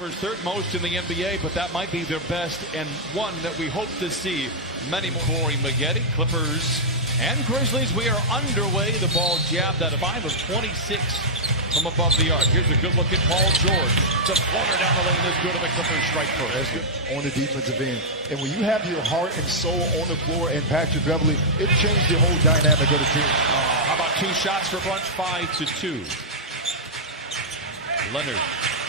Third most in the NBA, but that might be their best and one that we hope to see many more. Corey Maggette, Clippers and Grizzlies. We are underway. The ball jabbed out of 5 of 26 from above the arc. Here's a good-looking Paul George. The floater down the lane is good, and the Clippers strike first. On the defensive end. And when you have your heart and soul on the floor and Patrick Beverley, it changed the whole dynamic of the team. How about 2 shots for Bunch? 5-2. Leonard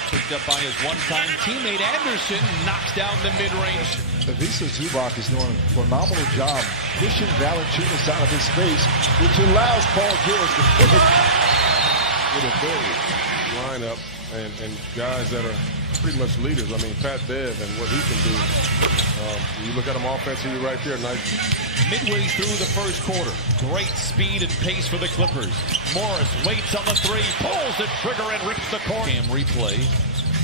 picked up by his one-time teammate Anderson, knocks down the mid-range. Ivica Zubac is doing a phenomenal job pushing Valanciunas out of his space, which allows Paul George to put it with a big lineup and guys that are pretty much leaders. I mean, Pat Bev and what he can do. You look at him offensively right there. Nice. Midway through the first quarter, great speed and pace for the Clippers. Morris waits on the 3, pulls the trigger and rips the corner. Cam replay.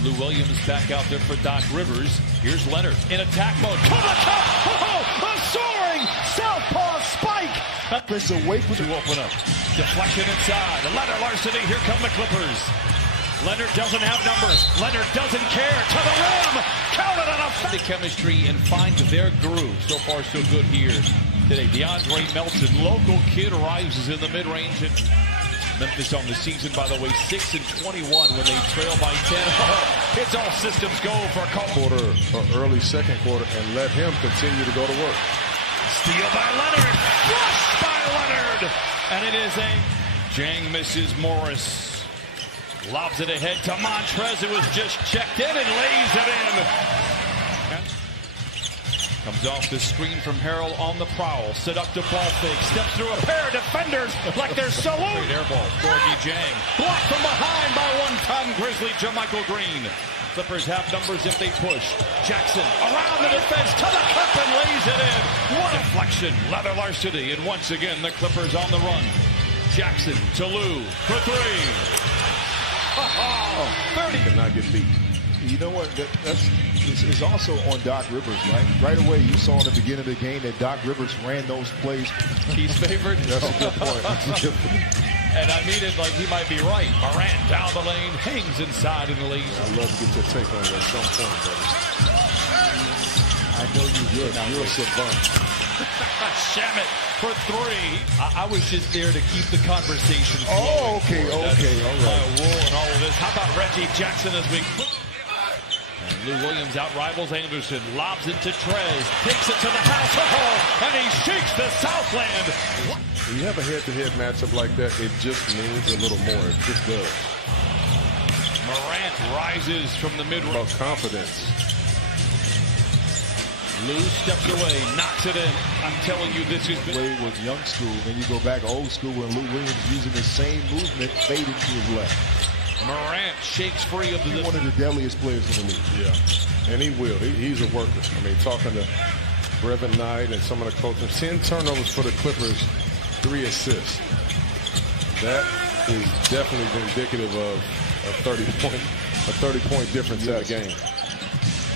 Lou Williams back out there for Doc Rivers. Here's Leonard in attack mode. To the cup! Oh, a soaring southpaw spike! Press away from to open up. Deflection inside. Leonard Larceny. Here come the Clippers. Leonard doesn't have numbers. Leonard doesn't care. To the rim. Counted on a chemistry and find their groove. So far, so good here today. DeAndre Melton, local kid, rises in the mid-range. And Memphis on the season, by the way, 6-21 when they trail by 10. It's all systems go for a quarter or early second quarter and let him continue to go to work. Steal by Leonard. Flush by Leonard. And it is a Jang misses Morris. Lobs it ahead to Montrez, who was just checked in and lays it in. Comes off the screen from Harrell on the prowl. Seductive ball fake. Steps through a pair of defenders like they're salute. Great air ball. Gorgie Jang. Blocked from behind by one-time Grizzly Jermichael Green. Clippers have numbers if they push. Jackson around the defense to the cup and lays it in. What a deflection. Leather Larceny. And once again, the Clippers on the run. Jackson to Lou for 3. 30. Cannot get beat. You know what? It's also on Doc Rivers, right? Right away, you saw in the beginning of the game that Doc Rivers ran those plays. He's favored. That's a good point. And I mean it like he might be right. Morant down the lane, hangs inside in the lead. I'd love to get your take on it at some point, buddy. I know you did. Now you're a savant. Shamit for 3. I was just there to keep the conversation flowing. Oh, okay, all right. Wool and all of this. How about Reggie Jackson as we... And Lou Williams out-rivals Anderson. Lobs it to Trez. Takes it to the house. And he shakes the Southland. When you have a head-to-head matchup like that, it just means a little more. It just does. Morant rises from the mid-range. About confidence. Lou steps away, knocks it in. I'm telling you, this is... Way was young school, then you go back old school when Lou Williams using the same movement, fading to his left. Morant shakes free of the... One of the deadliest players in the league. Yeah, and he will. He's a worker. I mean, talking to Brevin Knight and some of the coaches, 10 turnovers for the Clippers, 3 assists. That is definitely indicative of a 30-point difference in the game.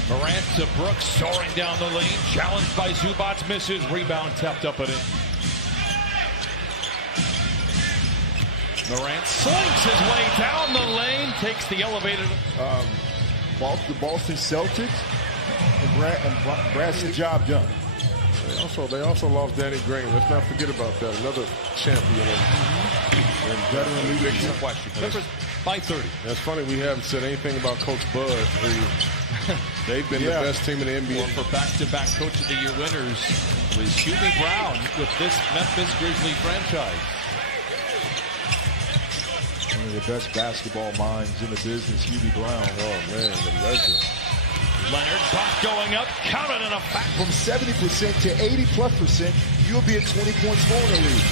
Morant to Brooks, soaring down the lane, challenged by Zubac, misses, rebound tapped up and in. Morant slinks his way down the lane, takes the elevator. The Boston Celtics, and Brad's the job done. They also lost Danny Green. Let's not forget about that. Another champion and veteran leadership. Clippers by 30. That's funny. We haven't said anything about Coach Bud. They've been the best team in the NBA. For back-to-back Coach of the Year winners was Hubie Brown with this Memphis Grizzly franchise. One of the best basketball minds in the business, Hubie Brown. Oh, man, the legend. Leonard, bump going up, counted in a fact. From 70% to 80+%, you'll be at 20 points more in the league.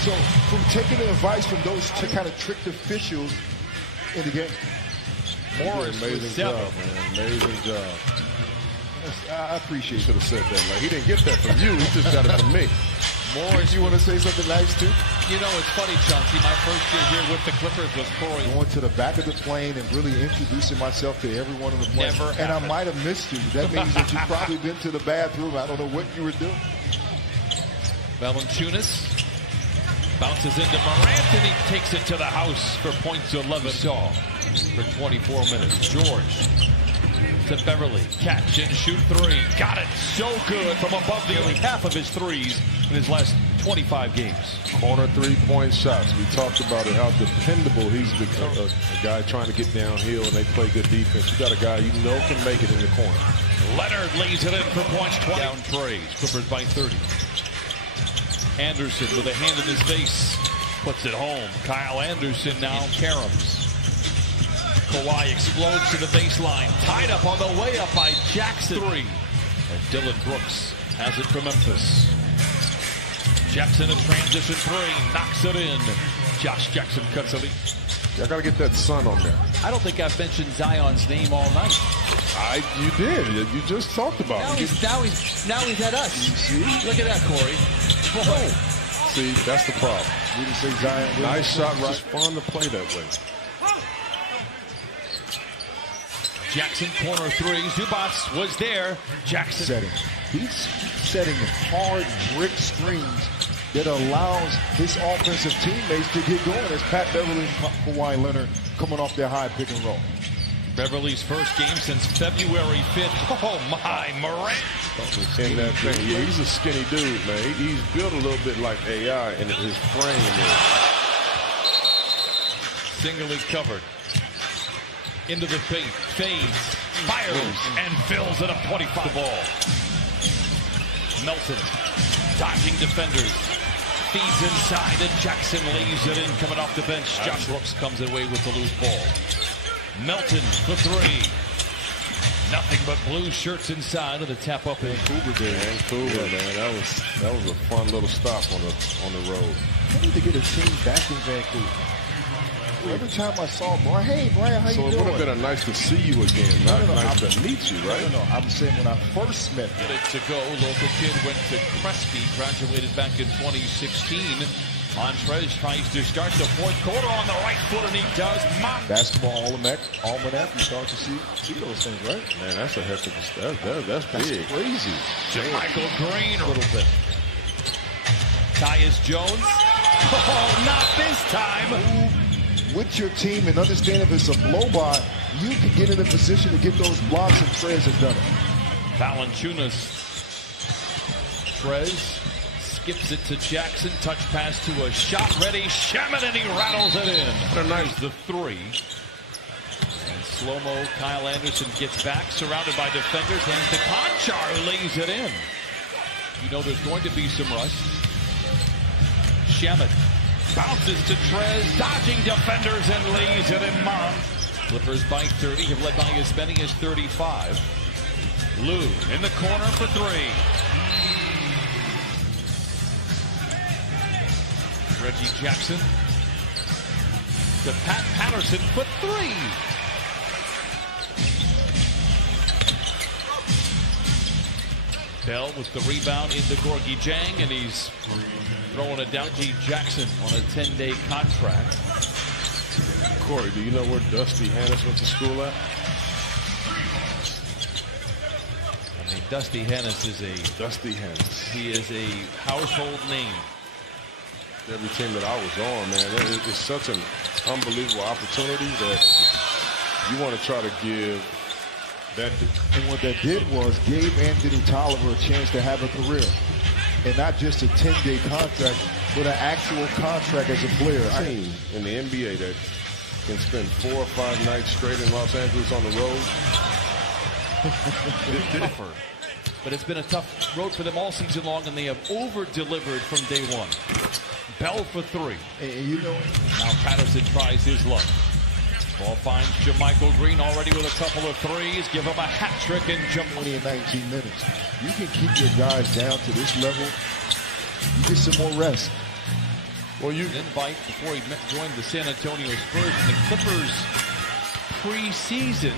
So, from taking the advice from those kind of tricked officials in the game. Morris amazing job, man. Amazing job. I appreciate it. Should have said that. Like, he didn't get that from you. He just got it from me. Morris, you want to say something nice too? You know, it's funny, Chauncey. My first year here with the Clippers was Corey. Going to the back of the plane and really introducing myself to every one of the players. Never and I might have missed you. That means that you've probably been to the bathroom. I don't know what you were doing. Valanciunas bounces into Morant, and he takes it to the house for points 11 for 24 minutes. George to Beverly. Catch and shoot three. Got it so good from above nearly half of his threes in his last 25 games. Corner three-point shots. We talked about it, how dependable he's become. A guy trying to get downhill and they play good defense. You got a guy you know can make it in the corner. Leonard lays it in for points. 20. Down trades. Clippers by 30. Anderson with a hand in his face. Puts it home. Kyle Anderson now caroms. Kawhi explodes to the baseline. Tied up on the way up by Jackson. Three. And Dylan Brooks has it for Memphis. Jackson a transition three. Knocks it in. Josh Jackson cuts it. Y'all got to get that sun on there. I don't think I've mentioned Zion's name all night. You did. You just talked about it. Now he's at us. See? Look at that, Corey. Boy. See, that's the problem. We didn't say Zion. Nice shot, right? It's fun to play that way. Jackson corner three. Zubats was there. Jackson He's setting hard brick screens that allows his offensive teammates to get going as Pat Beverly and Kawhi Leonard coming off their high pick and roll. Beverly's first game since February 5th. Oh my, Morant. Yeah, he's a skinny dude, man. He's built a little bit like AI in his frame. Singly covered. Into the paint, fades, fires, and fills it up 25 the ball. Melton, dodging defenders, feeds inside, and Jackson lays it in coming off the bench. John Brooks comes away with the loose ball. Melton for three. Nothing but blue shirts inside of the tap up in Vancouver there. Vancouver, man, that was a fun little stop on the road. I need to get a team back in Vancouver. Every time I saw Brian, hey Brian, how you doing? So it would have been nice to see you again, not nice to meet you, right? No, I'm saying when I first met him. Minute to go, local kid went to Crespi, graduated back in 2016. Montrez tries to start the fourth quarter on the right foot, and he does. Basketball almanac, you start to see those things, right? Man, that's a heck of a step. That's big. That's crazy. Michael Green a little bit. Tyus Jones. Oh, not this time. With your team and understand if it's a blow-by, you can get in a position to get those blocks, and Trez has done it. Valanciunas. Trez skips it to Jackson. Touch pass to a shot-ready Shaman, and he rattles it in. Nice the three. And slow-mo Kyle Anderson gets back, surrounded by defenders. Hands to Conchar, who lays it in. You know there's going to be some rust. Shaman. Bounces to Trez, dodging defenders, and lays it in Mom. Clippers by 30, have led by as many as 35. Lou in the corner for three. Reggie Jackson to Pat Patterson for three. Bell with the rebound into Gorgie Jang, and he's throwing it down. G. Jackson on a 10-day contract. Corey, do you know where Dusty Hannis went to school at? I mean, Dusty Hannis is he is a household name. Every team that I was on, man, it's such an unbelievable opportunity that you want to try to give. And what that did was gave Anthony Tolliver a chance to have a career. And not just a 10-day contract, but an actual contract as a player. Team in the NBA that can spend 4 or 5 nights straight in Los Angeles on the road. But it's been a tough road for them all season long, and they have over-delivered from day one. Bell for three. And you know, now Patterson tries his luck. Ball finds JaMychal Green already with a couple of threes. Give him a hat trick in 20 and 19 minutes. You can keep your guys down to this level. You get some more rest. Well, you invite before he joined the San Antonio Spurs, and the Clippers preseason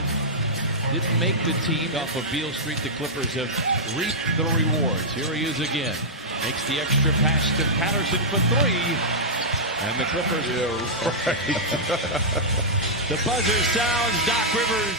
didn't make the team. Off of Beale Street, the Clippers have reaped the rewards. Here he is again. Makes the extra pass to Patterson for three. And the Clippers. Yeah, right. The buzzer sounds. Doc Rivers